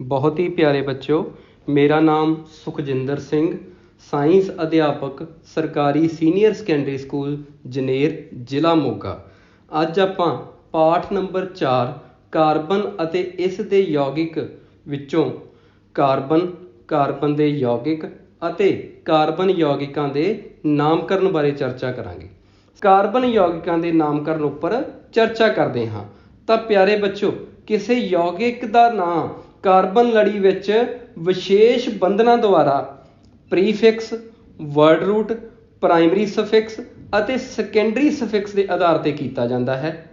बहुत ही प्यारे बच्चों, मेरा नाम सुखजिंदर सिंह, साइंस अध्यापक सरकारी सीनियर सैकेंडरी स्कूल जनेर, ਜ਼ਿਲ੍ਹਾ ਮੋਗਾ। ਅੱਜ ਆਪਾਂ ਪਾਠ ਨੰਬਰ 4 ਕਾਰਬਨ ਅਤੇ ਇਸ ਦੇ ਯੌਗਿਕ ਵਿੱਚੋਂ ਕਾਰਬਨ ਦੇ ਯੌਗਿਕ ਅਤੇ ਕਾਰਬਨ ਯੌਗਿਕਾਂ ਦੇ ਨਾਮਕਰਨ ਬਾਰੇ ਚਰਚਾ ਕਰਾਂਗੇ। ਕਾਰਬਨ ਯੌਗਿਕਾਂ ਦੇ ਨਾਮਕਰਨ ਉੱਪਰ ਚਰਚਾ ਕਰਦੇ ਹਾਂ। ਤਾਂ ਪਿਆਰੇ ਬੱਚੋ, ਕਿਸੇ ਯੌਗਿਕ ਦਾ ਨਾਂ ਕਾਰਬਨ ਲੜੀ ਵਿੱਚ ਵਿਸ਼ੇਸ਼ ਬੰਧਨਾਂ ਦੁਆਰਾ prefix, word route, primary suffix ਅਤੇ ਸੈਕੰਡਰੀ ਸਫਿਕਸ ਦੇ ਆਧਾਰ 'ਤੇ ਕੀਤਾ ਜਾਂਦਾ ਹੈ।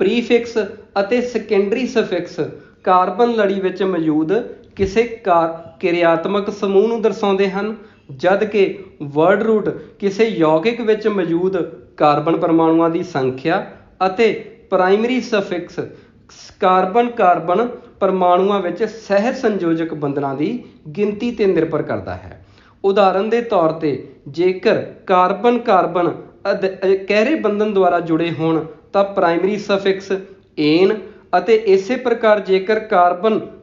ਪ੍ਰੀਫਿਕਸ ਅਤੇ ਸੈਕੰਡਰੀ ਸਫਿਕਸ ਕਾਰਬਨ ਲੜੀ ਵਿੱਚ ਮੌਜੂਦ ਕਿਸੇ ਕਿਰਿਆਤਮਕ ਸਮੂਹ ਨੂੰ ਦਰਸਾਉਂਦੇ ਹਨ, ਜਦ ਕਿ ਵਰਡ ਰੂਟ ਕਿਸੇ ਯੌਗਿਕ ਵਿੱਚ ਮੌਜੂਦ ਕਾਰਬਨ ਪਰਮਾਣੂਆਂ ਦੀ ਸੰਖਿਆ ਅਤੇ ਪ੍ਰਾਇਮਰੀ ਸਫਿਕਸ ਕਾਰਬਨ ਪਰਮਾਣੂਆਂ ਵਿੱਚ ਸਹਿ ਸੰਯੋਜਕ ਬੰਧਨਾਂ ਦੀ ਗਿਣਤੀ 'ਤੇ ਨਿਰਭਰ ਕਰਦਾ ਹੈ। ਉਦਾਹਰਨ ਦੇ ਤੌਰ 'ਤੇ ਜੇਕਰ ਕਾਰਬਨ ਗਹਿਰੇ ਬੰਧਨ ਦੁਆਰਾ ਜੁੜੇ ਹੋਣ ਤਾਂ ਪ੍ਰਾਇਮਰੀ ਸਫਿਕਸ ਏਨ, ਅਤੇ ਇਸੇ ਪ੍ਰਕਾਰ ਜੇਕਰ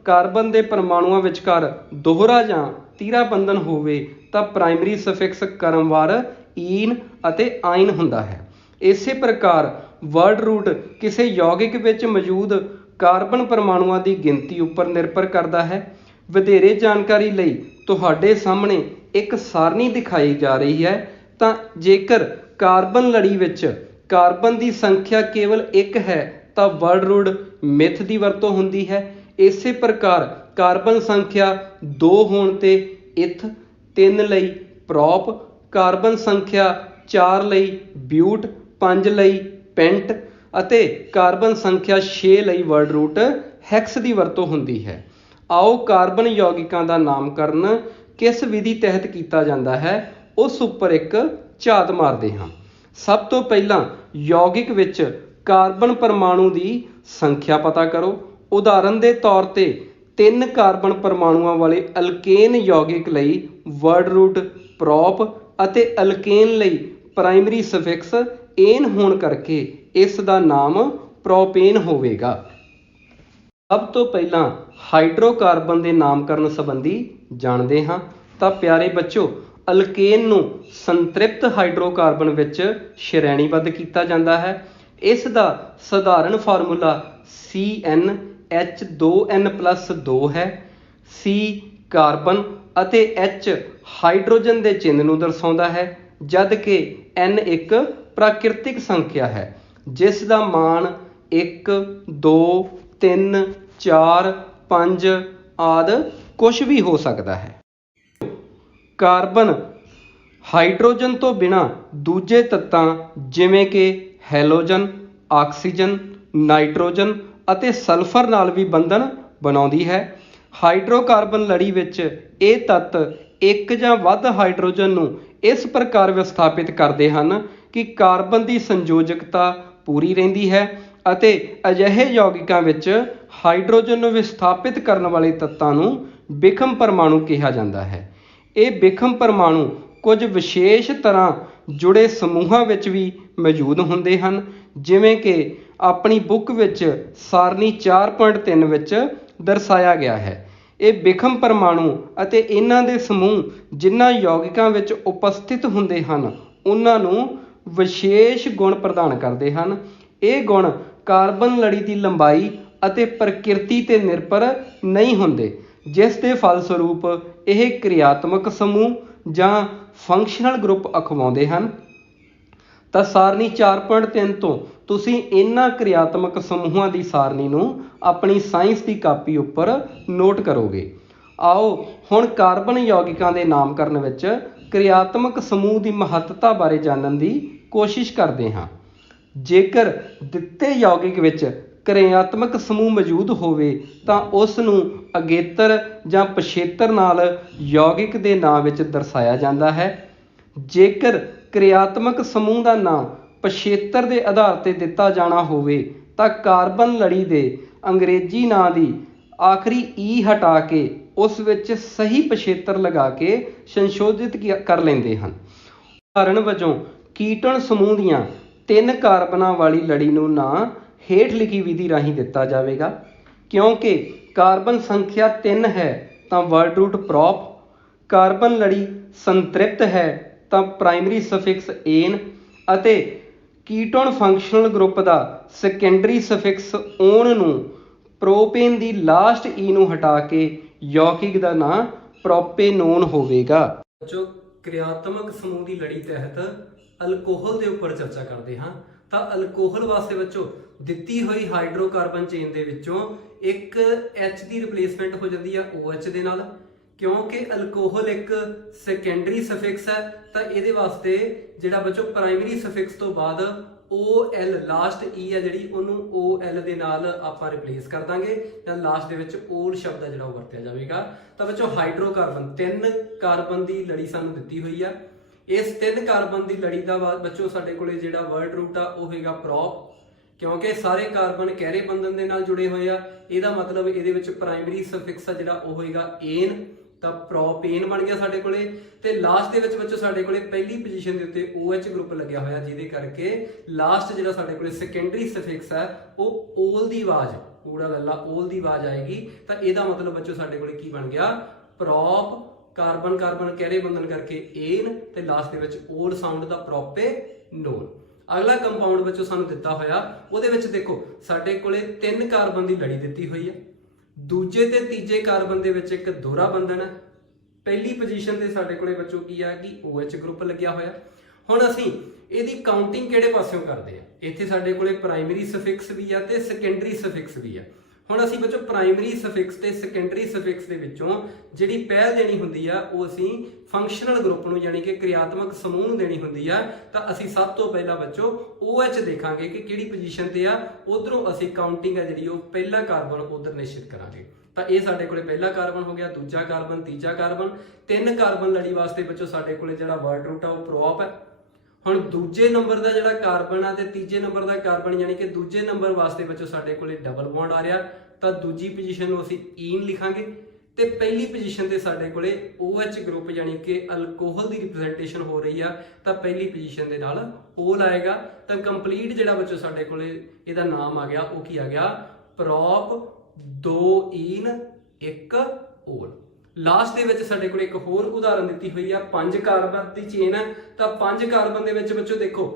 ਕਾਰਬਨ ਦੇ ਪਰਮਾਣੂਆਂ ਵਿਚਕਾਰ ਦੋਹਰਾ ਜਾਂ ਤੀਹਰਾ ਬੰਧਨ ਹੋਵੇ ਤਾਂ ਪ੍ਰਾਇਮਰੀ ਸਫਿਕਸ ਕ੍ਰਮਵਾਰ ਈਨ ਅਤੇ ਆਇਨ ਹੁੰਦਾ ਹੈ। ਇਸੇ ਪ੍ਰਕਾਰ ਵਰਡ ਰੂਟ ਕਿਸੇ ਯੌਗਿਕ ਵਿੱਚ ਮੌਜੂਦ ਕਾਰਬਨ ਪਰਮਾਣੂਆਂ ਦੀ ਗਿਣਤੀ ਉੱਪਰ ਨਿਰਭਰ ਕਰਦਾ ਹੈ। ਵਧੇਰੇ ਜਾਣਕਾਰੀ ਲਈ ਤੁਹਾਡੇ ਸਾਹਮਣੇ ਇੱਕ ਸਾਰਣੀ ਦਿਖਾਈ ਜਾ ਰਹੀ ਹੈ। ਤਾਂ ਜੇਕਰ ਕਾਰਬਨ ਲੜੀ ਵਿੱਚ ਕਾਰਬਨ ਦੀ ਸੰਖਿਆ ਕੇਵਲ 1 ਹੈ ਤਾਂ ਵਰਡ ਰੂਟ ਮਿਥ ਦੀ ਵਰਤੋਂ ਹੁੰਦੀ ਹੈ। ਇਸੇ ਪ੍ਰਕਾਰ ਕਾਰਬਨ ਸੰਖਿਆ 2 ਹੋਣ 'ਤੇ ਇਥ, 3 ਲਈ ਪ੍ਰੋਪ, ਕਾਰਬਨ ਸੰਖਿਆ 4 ਲਈ ਬਿਊਟ, 5 ਲਈ ਪੈਂਟ ਅਤੇ ਕਾਰਬਨ ਸੰਖਿਆ 6 ਲਈ ਵਰਡ ਰੂਟ ਹੈਕਸ ਦੀ ਵਰਤੋਂ ਹੁੰਦੀ ਹੈ। ਆਓ ਕਾਰਬਨ ਯੌਗਿਕਾਂ ਦਾ ਨਾਮਕਰਨ ਕਿਸ ਵਿਧੀ ਤਹਿਤ ਕੀਤਾ ਜਾਂਦਾ ਹੈ ਉਸ ਉੱਪਰ ਇੱਕ ਝਾਤ ਮਾਰਦੇ ਹਾਂ। ਸਭ ਤੋਂ ਪਹਿਲਾਂ ਯੌਗਿਕ ਵਿੱਚ ਕਾਰਬਨ ਪਰਮਾਣੂ ਦੀ ਸੰਖਿਆ ਪਤਾ ਕਰੋ। ਉਦਾਹਰਨ ਦੇ ਤੌਰ 'ਤੇ 3 ਕਾਰਬਨ ਪਰਮਾਣੂਆਂ ਵਾਲੇ ਅਲਕੇਨ ਯੌਗਿਕ ਲਈ ਵਰਡ ਰੂਟ ਪ੍ਰੋਪ ਅਤੇ ਅਲਕੇਨ ਲਈ ਪ੍ਰਾਇਮਰੀ ਸਫਿਕਸ ਏਨ ਹੋਣ ਕਰਕੇ ਇਸ ਦਾ ਨਾਮ ਪ੍ਰੋਪੇਨ ਹੋਵੇਗਾ। ਸਭ ਤੋਂ ਪਹਿਲਾਂ ਹਾਈਡਰੋਕਾਰਬਨ ਦੇ ਨਾਮਕਰਨ ਸੰਬੰਧੀ ਜਾਣਦੇ ਹਾਂ। ਤਾਂ ਪਿਆਰੇ ਬੱਚੋ, ਅਲਕੇਨ ਨੂੰ ਸੰਤ੍ਰਿਪਤ ਹਾਈਡਰੋਕਾਰਬਨ ਵਿੱਚ ਸ਼੍ਰੇਣੀਬੱਧ ਕੀਤਾ ਜਾਂਦਾ ਹੈ। ਇਸ ਦਾ ਸਧਾਰਨ ਫਾਰਮੂਲਾ CnH2n+2 ਹੈ। C ਕਾਰਬਨ ਅਤੇ H ਹਾਈਡਰੋਜਨ ਦੇ ਚਿੰਨ੍ਹ ਨੂੰ ਦਰਸਾਉਂਦਾ ਹੈ, ਜਦ ਕਿ N ਇੱਕ ਪ੍ਰਾਕਿਰਤਿਕ ਸੰਖਿਆ ਹੈ ਜਿਸ ਦਾ ਮਾਨ 1, 2, 3, 4, 5 ਆਦਿ ਕੁਛ ਵੀ ਹੋ ਸਕਦਾ ਹੈ। ਕਾਰਬਨ ਹਾਈਡਰੋਜਨ ਤੋਂ ਬਿਨਾਂ ਦੂਜੇ ਤੱਤਾਂ ਜਿਵੇਂ ਕਿ ਹੈਲੋਜਨ, ਆਕਸੀਜਨ, ਨਾਈਟ੍ਰੋਜਨ ਅਤੇ ਸਲਫਰ ਨਾਲ ਵੀ ਬੰਧਨ ਬਣਾਉਂਦੀ ਹੈ। ਹਾਈਡਰੋਕਾਰਬਨ ਲੜੀ ਵਿੱਚ ਇਹ ਤੱਤ ਇੱਕ ਜਾਂ ਵੱਧ ਹਾਈਡਰੋਜਨ ਨੂੰ ਇਸ ਪ੍ਰਕਾਰ ਵਿਸਥਾਪਿਤ ਕਰਦੇ ਹਨ ਕਿ ਕਾਰਬਨ ਦੀ ਸੰਯੋਜਕਤਾ ਪੂਰੀ ਰਹਿੰਦੀ ਹੈ, ਅਤੇ ਅਜਿਹੇ ਯੌਗਿਕਾਂ ਵਿੱਚ ਹਾਈਡਰੋਜਨ ਨੂੰ ਵਿਸਥਾਪਿਤ ਕਰਨ ਵਾਲੇ ਤੱਤਾਂ ਨੂੰ ਵਿਖਮ ਪਰਮਾਣੂ ਕਿਹਾ ਜਾਂਦਾ ਹੈ। ਇਹ ਵਿਖਮ ਪਰਮਾਣੂ ਕੁਝ ਵਿਸ਼ੇਸ਼ ਤਰ੍ਹਾਂ ਜੁੜੇ ਸਮੂਹਾਂ ਵਿੱਚ ਵੀ ਮੌਜੂਦ ਹੁੰਦੇ ਹਨ, ਜਿਵੇਂ ਕਿ ਆਪਣੀ ਬੁੱਕ ਵਿੱਚ ਸਾਰਣੀ 4.3 ਵਿੱਚ ਦਰਸਾਇਆ ਗਿਆ ਹੈ। ਇਹ ਵਿਖਮ ਪਰਮਾਣੂ ਅਤੇ ਇਹਨਾਂ ਦੇ ਸਮੂਹ ਜਿਨ੍ਹਾਂ ਯੌਗਿਕਾਂ ਵਿੱਚ ਉਪਸਥਿਤ ਹੁੰਦੇ ਹਨ ਉਹਨਾਂ ਨੂੰ ਵਿਸ਼ੇਸ਼ ਗੁਣ ਪ੍ਰਦਾਨ ਕਰਦੇ ਹਨ। ਇਹ ਗੁਣ ਕਾਰਬਨ ਲੜੀ ਦੀ ਲੰਬਾਈ ਅਤੇ ਪ੍ਰਕਿਰਤੀ 'ਤੇ ਨਿਰਭਰ ਨਹੀਂ ਹੁੰਦੇ, ਜਿਸ ਦੇ ਫਲਸਰੂਪ ਇਹ ਕਿਰਿਆਤਮਕ ਸਮੂਹ ਜਾਂ ਫੰਕਸ਼ਨਲ ਗਰੁੱਪ ਅਖਵਾਉਂਦੇ ਹਨ। ਤਾਂ ਸਾਰਣੀ 4.3 ਤੋਂ ਤੁਸੀਂ ਇਹਨਾਂ ਕਿਰਿਆਤਮਕ ਸਮੂਹਾਂ ਦੀ ਸਾਰਣੀ ਨੂੰ ਆਪਣੀ ਸਾਇੰਸ ਦੀ ਕਾਪੀ ਉੱਪਰ ਨੋਟ ਕਰੋਗੇ। ਆਓ ਹੁਣ ਕਾਰਬਨ ਯੌਗਿਕਾਂ ਦੇ ਨਾਮਕਰਨ ਵਿੱਚ ਕਿਰਿਆਤਮਕ ਸਮੂਹ ਦੀ ਮਹੱਤਤਾ ਬਾਰੇ ਜਾਣਨ ਦੀ ਕੋਸ਼ਿਸ਼ ਕਰਦੇ ਹਾਂ। ਜੇਕਰ ਦਿੱਤੇ ਯੌਗਿਕ ਵਿੱਚ ਕਿਰਿਆਤਮਕ ਸਮੂਹ ਮੌਜੂਦ ਹੋਵੇ ਤਾਂ ਉਸ ਨੂੰ ਅਗੇਤਰ ਜਾਂ ਪਿਛੇਤਰ ਨਾਲ ਯੌਗਿਕ ਦੇ ਨਾਂ ਵਿੱਚ ਦਰਸਾਇਆ ਜਾਂਦਾ ਹੈ। ਜੇਕਰ ਕਿਰਿਆਤਮਕ ਸਮੂਹ ਦਾ ਨਾਂ ਪਿਛੇਤਰ ਦੇ ਆਧਾਰ 'ਤੇ ਦਿੱਤਾ ਜਾਣਾ ਹੋਵੇ ਤਾਂ ਕਾਰਬਨ ਲੜੀ ਦੇ ਅੰਗਰੇਜ਼ੀ ਨਾਂ ਦੀ ਆਖਰੀ ਈ ਹਟਾ ਕੇ ਉਸ ਵਿੱਚ ਸਹੀ ਪਿਛੇਤਰ ਲਗਾ ਕੇ ਸੰਸ਼ੋਧਿਤ ਕਰ ਲੈਂਦੇ ਹਨ। ਉਦਾਹਰਨ ਵਜੋਂ ਕੀਟੋਨ ਸਮੂਹ ਦੀਆਂ 3 ਕਾਰਬਨਾਂ ਵਾਲੀ ਲੜੀ ਨੂੰ ਨਾਂ ਹੇਠ ਲਿਖੀ ਵਿਧੀ ਰਾਹੀਂ ਦਿੱਤਾ ਜਾਵੇਗਾ। क्योंकि कार्बन संख्या 3 है तो वर्ड रूट प्रॉप, कार्बन लड़ी संतृप्त है तो प्राइमरी सफिक्स एन, ਅਤੇ ਕੀਟੋਨ ਫੰਕਸ਼ਨਲ ਗਰੁੱਪ ਦਾ ਸੈਕੰਡਰੀ ਸਫਿਕਸ ਓਨ ਨੂੰ ਪ੍ਰੋਪੇਨ ਦੀ ਲਾਸਟ ਈ ਨੂੰ ਹਟਾ ਕੇ ਯੌਗਿਕ ਦਾ ਨਾਂ ਪ੍ਰੋਪੇਨੋਨ ਹੋਵੇਗਾ। ਜੋ ਕਿਰਿਆਤਮਕ ਸਮੂਹ ਦੀ ਲੜੀ ਤਹਿਤ ਅਲਕੋਹਲ ਦੇ ਉੱਪਰ ਚਰਚਾ ਕਰਦੇ ਹਾਂ ਤਾਂ ਅਲਕੋਹਲ ਵਾਸਤੇ ਬੱਚੋ ਦਿੱਤੀ ਹੋਈ ਹਾਈਡਰੋਕਾਰਬਨ ਚੇਨ ਦੇ ਵਿੱਚੋਂ ਇੱਕ H ਦੀ ਰਿਪਲੇਸਮੈਂਟ ਹੋ ਜਾਂਦੀ ਆ OH ਦੇ ਨਾਲ। क्योंकि अल्कोहल एक सैकेंडरी सफिक्स है तो ये वास्ते जिहड़ा बच्चों प्राइमरी सफिक्स तो बाद OL लास्ट ई है जिहड़ी उहनूं OL दे नाल आपां रिप्लेस कर दांगे जां लास्ट दे विच ओल शब्द है जिहड़ा ओह वरतिया जावेगा। तो बच्चों हाइड्रोकार्बन 3 कार्बन की लड़ी सानूं दित्ती हुई है। इस 3 कार्बन की लड़ी का बच्चों साडे कोले जिहड़ा वर्ड रूट आ ओह होएगा प्रॉप, क्योंकि सारे कार्बन गहरे बंधन के नाल जुड़े हुए आ। इहदा मतलब इहदे विच प्राइमरी सफिक्स आ जिहड़ा ओह होएगा एन, तो प्रोपेन बन गया साडे कोले। ते लास्ट दे विच बच्चों साडे कोले पहली पोजीशन दे उत्ते OH ग्रुप लग्या होया जिहदे करके लास्ट जिहड़ा साडे कोले सैकेंडरी सफिक्स है वो ओल दी आवाज ऊड़ा लल्ला ओल दी आवाज आएगी। तो इहदा मतलब बच्चों साडे कोले की बन गया प्रॉप, कार्बन कार्बन गहरे बंधन करके एन ते लास्ट दे विच ओल साउंड दा प्रोपेनोन। अगला कंपाउंड बच्चों सानूं दिता होया उहदे विच देखो साडे कोले 3 कार्बन की लड़ी दित्ती हुई है। दूजे ते तीजे कार्बन दे विच एक दोहरा बंधन है। पहली पोजीशन ते साडे कोले बच्चों की है कि OH ग्रुप लग्या होया। हुण असीं इहदी काउंटिंग किहड़े पासियों करदे आ, इत्थे साडे कोले प्राइमरी सफिक्स भी है ते सैकेंडरी सफिक्स भी है। हुण असीं बच्चों प्राइमरी सफिक्स ते सैकेंडरी सफिक्स दे विचों जिहड़ी पहल देनी हुंदी आ ओह असीं फंक्शनल ग्रुप नूं यानी कि क्रियात्मक समूह नूं देनी हुंदी आ। तां असीं सब तो पहला बच्चों OH देखांगे कि किहड़ी पोजीशन ते आ, उधरों असीं काउंटिंग है जिहड़ी ओह पहला कार्बन उधर निश्चित करांगे। तो ये साडे कोले पहला कार्बन हो गया, दूजा कार्बन, तीजा कार्बन। 3 कार्बन लड़ी वास्ते बच्चों साडे कोले जिहड़ा वर्ड रूट आ ओह प्रॉप है। हुण दूजे नंबर का जिहड़ा कार्बन आ ते तीजे नंबर का कार्बन यानी कि दूजे नंबर वास्ते बच्चों साडे कोले डबल बॉन्ड आ रहा, तो दूजी पोजीशन नूं असीं ईन लिखांगे। ते पहली पोजीशन ते साडे कोले OH ग्रुप यानी कि अल्कोहल की रिप्रजेंटेशन हो रही है, तो पहली पोजीशन दे नाल ओल आएगा। तो कंप्लीट जिहड़ा बच्चों साडे कोले इहदा नाम आ गया वो की आ गया प्रॉप 2 ईन 1 ओल। लास्ट दे विच साडे कोल एक होर उदाहरण दित्ती हुई है। 5 कार्बन की चेन है तो 5 कार्बन दे विच बच्चों देखो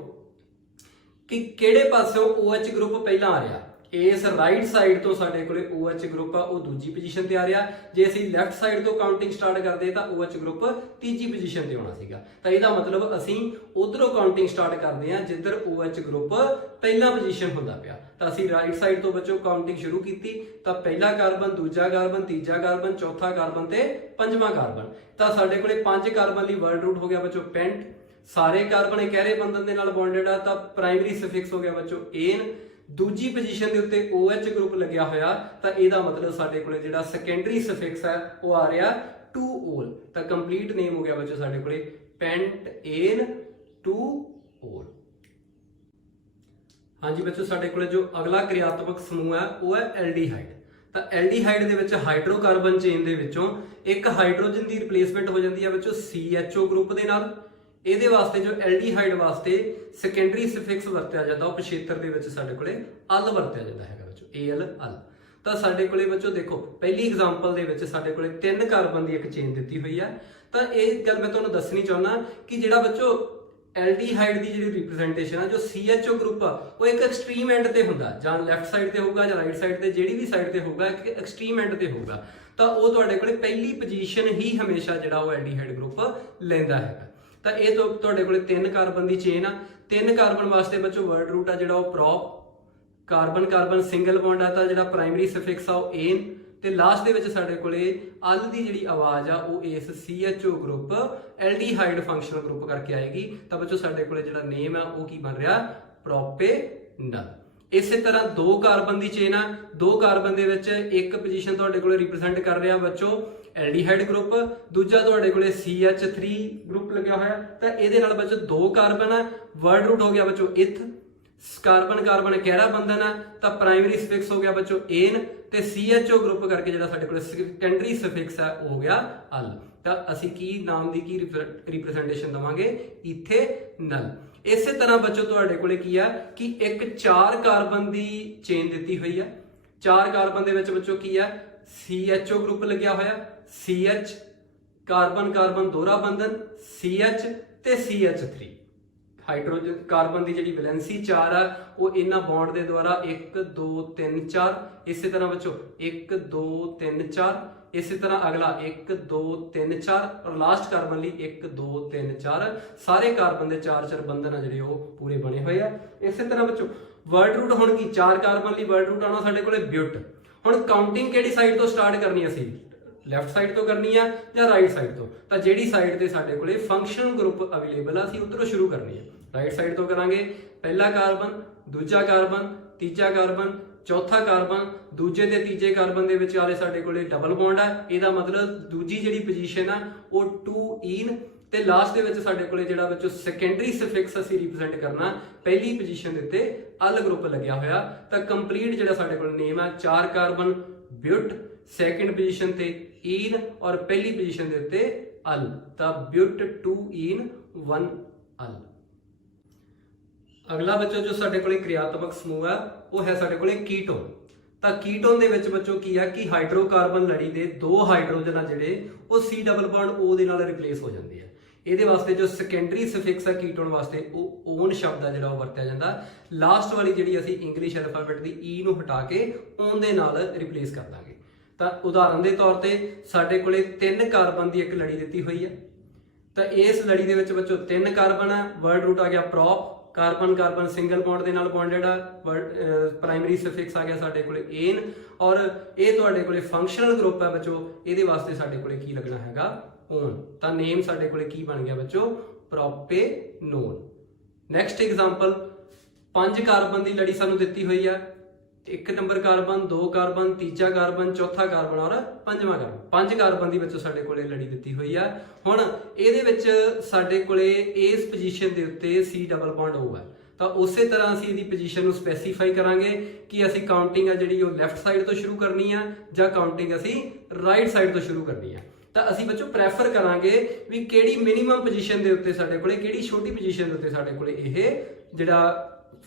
कि किहड़े पासों OH ग्रुप पहला आ रहा। इस राइट साइड तो साडे कोले OH ग्रुप आ वो दूजी पोजीशन ते आ रहा। जे असीं लैफ्ट साइड तो काउंटिंग स्टार्ट करदे तां OH ग्रुप तीजी पोजीशन ते होना सीगा। तां इहदा मतलब असीं उधरों काउंटिंग स्टार्ट करदे हां जिधर OH ग्रुप पहला पोजीशन हुंदा पिया। तो असीं राइट साइड तो बच्चों काउंटिंग शुरू की तो पहला कार्बन, दूजा कार्बन, तीजा कार्बन, चौथा कार्बन ते पंजवां कार्बन। तो साडे कोले 5 कार्बन लई वर्ड रूट हो गया बच्चों पेंट। सारे कार्बन गहरे बंधन दे नाल बॉन्डेड आ, तो प्राइमरी सफिक्स हो गया बच्चों एन। दूजी पोजीशन के उत्ते OH ग्रुप लग्या होया, तो इहदा मतलब साडे कोले जिहड़ा सैकेंडरी सफिक्स है वो आ रहा 2 ओल। तो कंप्लीट नेम हो गया बच्चों साडे कोले पेंट एन 2 ओल। हाँ जी बच्चों साडे कोले जो अगला क्रियात्मक समूह है वो है एल्डिहाइड। तो एल्डिहाइड दे विच हाइड्रोकार्बन चेन दे विचों एक हाइड्रोजन की रिप्लेसमेंट हो जाती है बच्चों CHO ग्रुप के नाल। ਇਹਦੇ ਵਾਸਤੇ जो एल्डिहाइड वास्ते सैकेंडरी सफिक्स वरत्या जाता ਉਹ ਪਿਛੇਤਰ ਦੇ ਵਿੱਚ ਸਾਡੇ ਕੋਲੇ ਅਲ ਵਰਤਿਆ ਜਾਂਦਾ ਹੈਗਾ ਬੱਚੋ AL ਅਲ। ਤਾਂ ਸਾਡੇ ਕੋਲੇ ਬੱਚੋ ਦੇਖੋ ਪਹਿਲੀ ਐਗਜ਼ਾਮਪਲ ਦੇ ਵਿੱਚ ਸਾਡੇ ਕੋਲੇ 3 ਕਾਰਬਨ ਦੀ ਇੱਕ ਚੇਨ ਦਿੱਤੀ ਹੋਈ ਹੈ। ਤਾਂ ਇਹ ਗੱਲ ਮੈਂ ਤੁਹਾਨੂੰ ਦੱਸਣੀ ਚਾਹੁੰਦਾ ਕਿ ਜਿਹੜਾ ਬੱਚੋ एल्डिहाइड की जी रिप्रजेंटेशन है जो CHO ग्रुप आ वो एक एक्सट्रीम एंड ते हुंदा, जां लैफ्ट साइड ते होगा जां राइट साइड ते जिहड़ी भी साइड ते होगा एक एक्सट्रीम एंड ते होगा। तो वो तुहाडे कोले पहली पोजीशन ही हमेशा जिहड़ा वो एल्डिहाइड ग्रुप लैंदा हैगा। तो ये तो तुहाडे कोले 3 कार्बन की चेन आ। 3 कार्बन वास्ते बच्चों वर्ड रूट आ जिहड़ा वो prop, carbon carbon single bond आ, जिहड़ा प्राइमरी सफिक्स आ वो एन, ਤੇ ਲਾਸਟ ਦੇ ਵਿੱਚ ਸਾਡੇ ਕੋਲੇ ਅਲ ਦੀ ਜਿਹੜੀ ਆਵਾਜ਼ ਆ ਉਹ ਇਸ CHO group aldehyde functional group ਕਰਕੇ ਆਏਗੀ। ਤਾਂ ਬੱਚੋ ਸਾਡੇ ਕੋਲੇ ਜਿਹੜਾ ਨੇਮ ਆ ਉਹ ਕੀ ਬਣ ਰਿਹਾ ਪ੍ਰੋਪੇਨਲ। ਇਸੇ ਤਰ੍ਹਾਂ 2 ਕਾਰਬਨ ਦੀ ਚੇਨ ਆ, 2 ਕਾਰਬਨ ਦੇ ਵਿੱਚ ਇੱਕ ਪੋਜੀਸ਼ਨ ਤੁਹਾਡੇ ਕੋਲੇ ਰਿਪਰੈਜ਼ੈਂਟ ਕਰ ਰਿਹਾ ਬੱਚੋ ਐਲਡੀਹਾਈਡ ਗਰੁੱਪ, ਦੂਜਾ ਤੁਹਾਡੇ ਕੋਲੇ CH3 ਗਰੁੱਪ ਲੱਗਿਆ ਹੋਇਆ। ਤਾਂ ਇਹਦੇ ਨਾਲ ਬੱਚੋ 2 ਕਾਰਬਨ ਆ, ਵਰਡ रूट हो गया बच्चों इथ, कार्बन कार्बन गहरा बंधन है तो प्राइमरी सफिक्स हो गया बच्चों एन, ते CHO ग्रुप करके जो साडे कोल सैकेंडरी सफिक्स है हो गया अल। तो असी की नाम की की रिप्रजेंटेशन देवांगे इथेनल। इस तरह बच्चों तुहाडे कोले की है कि एक 4 कार्बन की चेन दी हुई है, चार कार्बन दे विच बच्चों की है CHO ग्रुप लग्या होया, CH कार्बन कार्बन दोहरा बंधन CH ते CH3 हाइड्रोजन कार्बन की जी वैलेंसी 4 है वो इन्होंने बॉन्ड के द्वारा 1 2 3 4 इसी तरह बच्चों 1 2 3 4 इसी तरह अगला 1 2 3 4 और लास्ट कार्बन लिए 1 2 3 4 सारे कार्बन के चार चार बंधन है जो पूरे बने हुए हैं। इसी तरह बच्चों वर्ड रूट होने की चार कार्बन लिए वर्ड रूट आना साढ़े को ब्यूट। हुण काउंटिंग किहड़ी साइड तो स्टार्ट करनी असी लैफ्ट साइड तो करनी है या राइट साइड तो जिहड़ी साइड ते साडे कोले फंक्शनल ग्रुप अवेलेबल है असीं उधरों शुरू करनी है। राइट साइड तो करांगे पहला कार्बन दूजा कार्बन तीजा कार्बन चौथा कार्बन दूजे ते तीजे कार्बन दे विचाले साडे कोले डबल बॉन्ड है, इहदा मतलब दूजी जिहड़ी पोजीशन है वो 2 इन ते लास्ट दे विच साडे कोले जिहड़ा बच्चों सैकेंडरी सफिक्स असीं रिप्रेजेंट करना पहली पोजीशन दे उत्ते अल ग्रुप लग्या होया तां कंप्लीट जिहड़ा साडे कोल नेम है चार कार्बन ब्यूट सैकेंड पोजीशन ते इन और पहली पोजीशन दे उत्ते अल तां ब्यूट 2 इन 1 अल। अगला बच्चों जो साडे कोले क्रियात्मक समूह है वो है साडे कोले कीटोन। तां कीटोन दे विच बच्चों की है कि हाइड्रोकार्बन लड़ी दे दो हाइड्रोजन आ जिहड़े वो C डबल बॉन्ड O दे नाल रिप्लेस हो जांदे है। ਇਹਦੇ ਵਾਸਤੇ जो ਸੈਕੰਡਰੀ ਸਫਿਕਸ ਹੈ ਕੀਟੋਨ ਵਾਸਤੇ ਉਹ ਓਨ ਸ਼ਬਦ ਆ ਜਿਹੜਾ ਉਹ ਵਰਤਿਆ ਜਾਂਦਾ। ਲਾਸਟ ਵਾਲੀ ਜਿਹੜੀ ਅਸੀਂ ਇੰਗਲਿਸ਼ ਅਲਫਾਬੈਟ ਦੀ ਈ ਨੂੰ ਹਟਾ ਕੇ ਓਨ ਦੇ ਨਾਲ ਰਿਪਲੇਸ ਕਰ ਦਾਂਗੇ। ਤਾਂ ਉਦਾਹਰਨ ਦੇ ਤੌਰ ਤੇ ਸਾਡੇ ਕੋਲੇ 3 ਕਾਰਬਨ ਦੀ ਇੱਕ ਲੜੀ ਦਿੱਤੀ ਹੋਈ ਹੈ ਤਾਂ ਇਸ ਲੜੀ ਦੇ ਵਿੱਚ ਬੱਚੋ 3 ਕਾਰਬਨ ਹੈ, ਵਰਡ रूट ਆ ਗਿਆ prop carbon carbon single bond के नाल बॉन्डेड है, प्राइमरी सफिक्स आ गया साडे कोले एन और ये तुहाडे कोले फंक्शनल ग्रुप है बच्चों इहदे वास्ते साडे कोले की लगना हैगा ओन। तां नेम साडे कोले की बन गया बच्चों प्रोपेनोन। नेक्स्ट एग्जांपल 5 कार्बन की लड़ी सानू दित्ती हुई है, 1 नंबर कार्बन 2 कार्बन तीजा कार्बन चौथा कार्बन और पंजवां कार्बन 5 कार्बन की बच्चों साडे कोले लड़ी दित्ती हुई है। हुण इहदे विच साडे कोले इस पोजीशन दे उत्ते C डबल बॉन्ड O है तो उस तरह असीं इहदी पोजीशन नूं स्पैसीफाई करांगे कि असीं काउंटिंग है जिहड़ी वो लैफ्ट साइड तो शुरू करनी है जां काउंटिंग असीं राइट साइड तो शुरू करनी है। तो असीं बच्चों प्रैफर करांगे भी किहड़ी मिनीमम पोजीशन दे उत्ते साडे कोले किहड़ी छोटी पोजीशन दे उत्ते साडे कोले इह जिहड़ा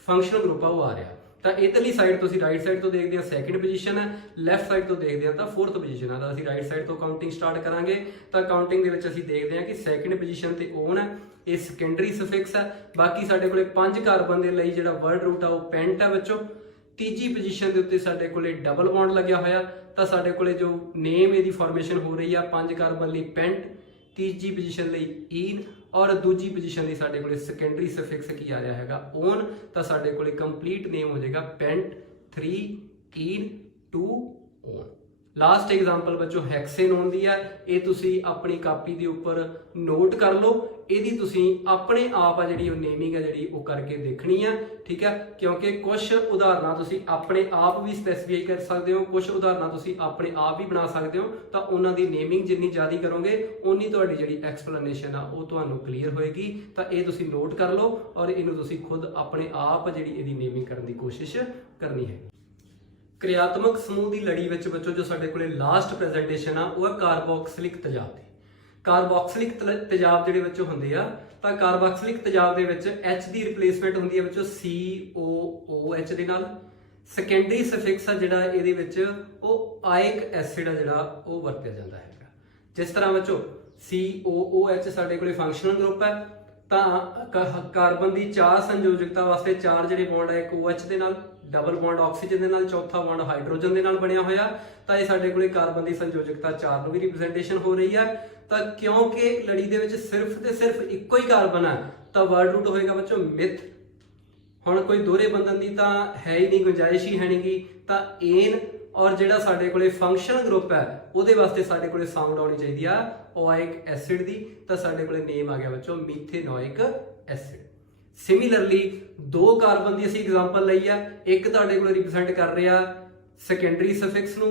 फंक्शनल ग्रुप आ वो आ रहा। तो इधरली साइड तो राइट साइड तो देखते हैं सैकेंड पोजीशन है, लैफ्ट साइड तो देखते हैं तो फोर्थ पोजीशन है। तो असीं राइट साइड तो काउंटिंग स्टार्ट करांगे तो काउंटिंग दे विच असीं देखते हैं कि सैकेंड पोजीशन ते ओन है, ये सैकेंडरी सफिक्स है। बाकी साडे कोले 5 कार्बन दे लई जिहड़ा वर्ड रूट आ वो पेंट है बच्चों। तीजी पोजीशन दे उत्ते साडे कोले डबल बॉन्ड लग्या होया तो साडे कोले जो नेम इहदी फॉर्मेशन हो रही है 5 कार्बन लई पेंट, तीजी पोजीशन लई इन और दूजी पोजीशन ਲਈ ਸਾਡੇ ਕੋਲੇ ਸੈਕੰਡਰੀ ਸਫਿਕਸ ਕੀ ਆ ਰਿਹਾ ਹੈਗਾ ਓਨ। ਤਾਂ ਸਾਡੇ ਕੋਲੇ ਕੰਪਲੀਟ ਨੇਮ ਹੋ ਜਾਏਗਾ pent 3 yne 2 one. Last example बच्चों हैक्सेनोन दी है, ये तुसी अपनी कापी के उपर नोट कर लो, यदि तुसी अपने आप आ जिहड़ी नेमिंग है जिहड़ी वो करके देखनी है, ठीक है। क्योंकि कुछ उदाहरण तुसी अपने आप भी स्पैसीफाई कर सकते हो, कुछ उदाहरण तुसी अपने आप भी बना सकते हो। तो उन्हां दी नेमिंग जिन्नी ज़्यादा करोगे उन्नी तुहाडी जिहड़ी एक्सप्लेनेशन आ वो तुहानूं क्लीयर होएगी। तो ये तुसी नोट कर लो और इहनूं तुसी खुद अपने आप जिहड़ी इहदी नेमिंग करने की कोशिश करनी है। क्रियात्मक समूह की लड़ी में बच्चों जो साडे कोले लास्ट प्रेजेंटेशन आ वो है कार्बोक्सिलिक तेजाब दी। कार्बोक्सिलिक तेजाब जिहड़े बच्चों हुंदे आ तां कार्बोक्सिलिक तेजाब दे विच H दी रिप्लेसमेंट हुंदी है बच्चों COOH दे नाल। सैकेंडरी सफिक्स आ जिहड़ा इहदे विच वो आइक एसिड आ जिहड़ा वो वरतिया जांदा है। जिस तरह बच्चों COOH साडे कोले फंक्शनल ग्रुप है तां कार्बन की 4 संयोजकता वास्ते 4 जिहड़े बॉन्ड है एक OH दे नाल, डबल बॉन्ड ऑक्सीजन दे नाल, चौथा बॉन्ड हाइड्रोजन दे नाल बनिया होया। तो ये साडे कोले कार्बन की संयोजकता 4 नूं भी रिप्रेजेंटेशन हो रही है। तो क्योंकि लड़ी दे विच सिर्फ ते सिर्फ इक्को ही कार्बन है तो वर्ड रूट होएगा बच्चों मिथ। हुण कोई दोहरे बंधन की तो है ही नहीं, गुंजाइश ही है नहीं। तो एन और जिहड़ा साडे कोले फंक्शनल ग्रुप है उहदे वास्ते साडे कोले साउंड आउणी चाहीदी आ ओआइक एसिड दी। तो साडे कोले नेम आ गया बच्चों मीथेनोइक एसिड। सिमिलरली 2 कार्बन की असीं एग्जांपल लई है, एक तुहाडे कोल रिप्रेजेंट कर रहा सैकेंडरी सफिक्स नूं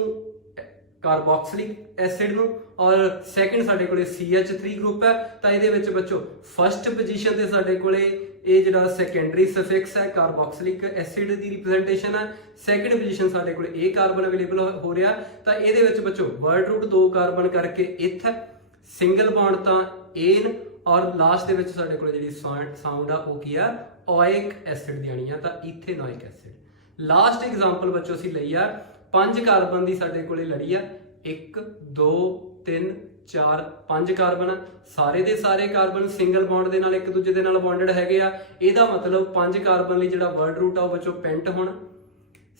कार्बोक्सिलिक एसिड नूं और सैकेंड साडे कोले CH3 ग्रुप है। तो इहदे विच बच्चों फस्ट पोजीशन ते साडे कोले ये जिहड़ा सैकेंडरी सफिक्स है कार्बोक्सिलिक एसिड की रिप्रेजेंटेशन है, सैकेंड पोजीशन साडे कोले ए कार्बन अवेलेबल हो रहा। तो इहदे विच बच्चों वर्ड रूट 2 कार्बन करके इथ सिंगल बॉन्ड तां एन और लास्ट दे विच साडे कोले जिहड़ी साउंड आ वो की आ ओआइक एसिड दी आनी आ तां इथेनोइक एसिड। लास्ट एग्जांपल बच्चों असीं लई आ 5 ਕਾਰਬਨ ਦੀ ਸਾਡੇ ਕੋਲੇ ਲੜੀ ਆ 1 2 3 4 5 ਕਾਰਬਨ ਆ। ਸਾਰੇ ਦੇ ਸਾਰੇ ਕਾਰਬਨ ਸਿੰਗਲ ਬੌਂਡ ਦੇ ਨਾਲ ਇੱਕ ਦੂਜੇ ਦੇ ਨਾਲ ਬੌਂਡਡ ਹੈਗੇ ਆ। ਇਹਦਾ ਮਤਲਬ 5 ਕਾਰਬਨ ਲਈ ਜਿਹੜਾ ਵਰਡ ਰੂਟ ਆ ਉਹ ਬੱਚੋ ਪੈਂਟ ਹੋਣਾ।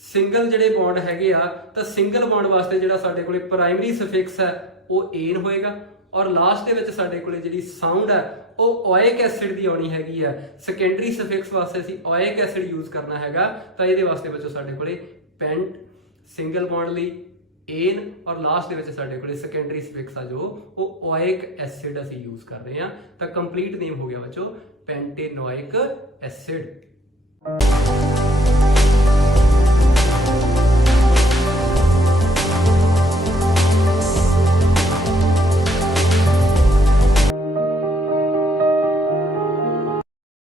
ਸਿੰਗਲ ਜਿਹੜੇ ਬੌਂਡ ਹੈਗੇ ਆ ਤਾਂ ਸਿੰਗਲ ਬੌਂਡ ਵਾਸਤੇ ਜਿਹੜਾ ਸਾਡੇ ਕੋਲੇ ਪ੍ਰਾਇਮਰੀ ਸਫਿਕਸ ਹੈ ਉਹ ਏਨ ਹੋਏਗਾ ਔਰ ਲਾਸਟ ਦੇ ਵਿੱਚ ਸਾਡੇ ਕੋਲੇ ਜਿਹੜੀ ਸਾਊਂਡ ਹੈ ਉਹ ਓਇਕ ਐਸਿਡ ਦੀ ਆਉਣੀ ਹੈਗੀ ਆ। ਸੈਕੰਡਰੀ ਸਫਿਕਸ ਵਾਸਤੇ ਅਸੀਂ ਓਇਕ ਐਸਿਡ ਯੂਜ਼ ਕਰਨਾ ਹੈਗਾ ਤਾਂ ਇਹਦੇ ਵਾਸਤੇ ਬੱਚੋ ਸਾਡੇ ਕੋਲੇ ਪੈਂਟ, ਸਿੰਗਲ ਬੌਂਡ ਲਈ ਏਨ ਔਰ ਲਾਸਟ ਦੇ ਵਿੱਚ ਸਾਡੇ ਕੋਲੇ ਸੈਕੰਡਰੀ ਸਫਿਕਸ ਆ ਜੋ ਉਹ ਓਇਕ ਐਸਿਡ ਅਸੀਂ ਯੂਜ਼ ਕਰ ਰਹੇ ਹਾਂ। ਤਾਂ ਕੰਪਲੀਟ ਨੇਮ ਹੋ ਗਿਆ ਬੱਚੋ ਪੈਂਟੇਨੋਇਕ ਐਸਿਡ।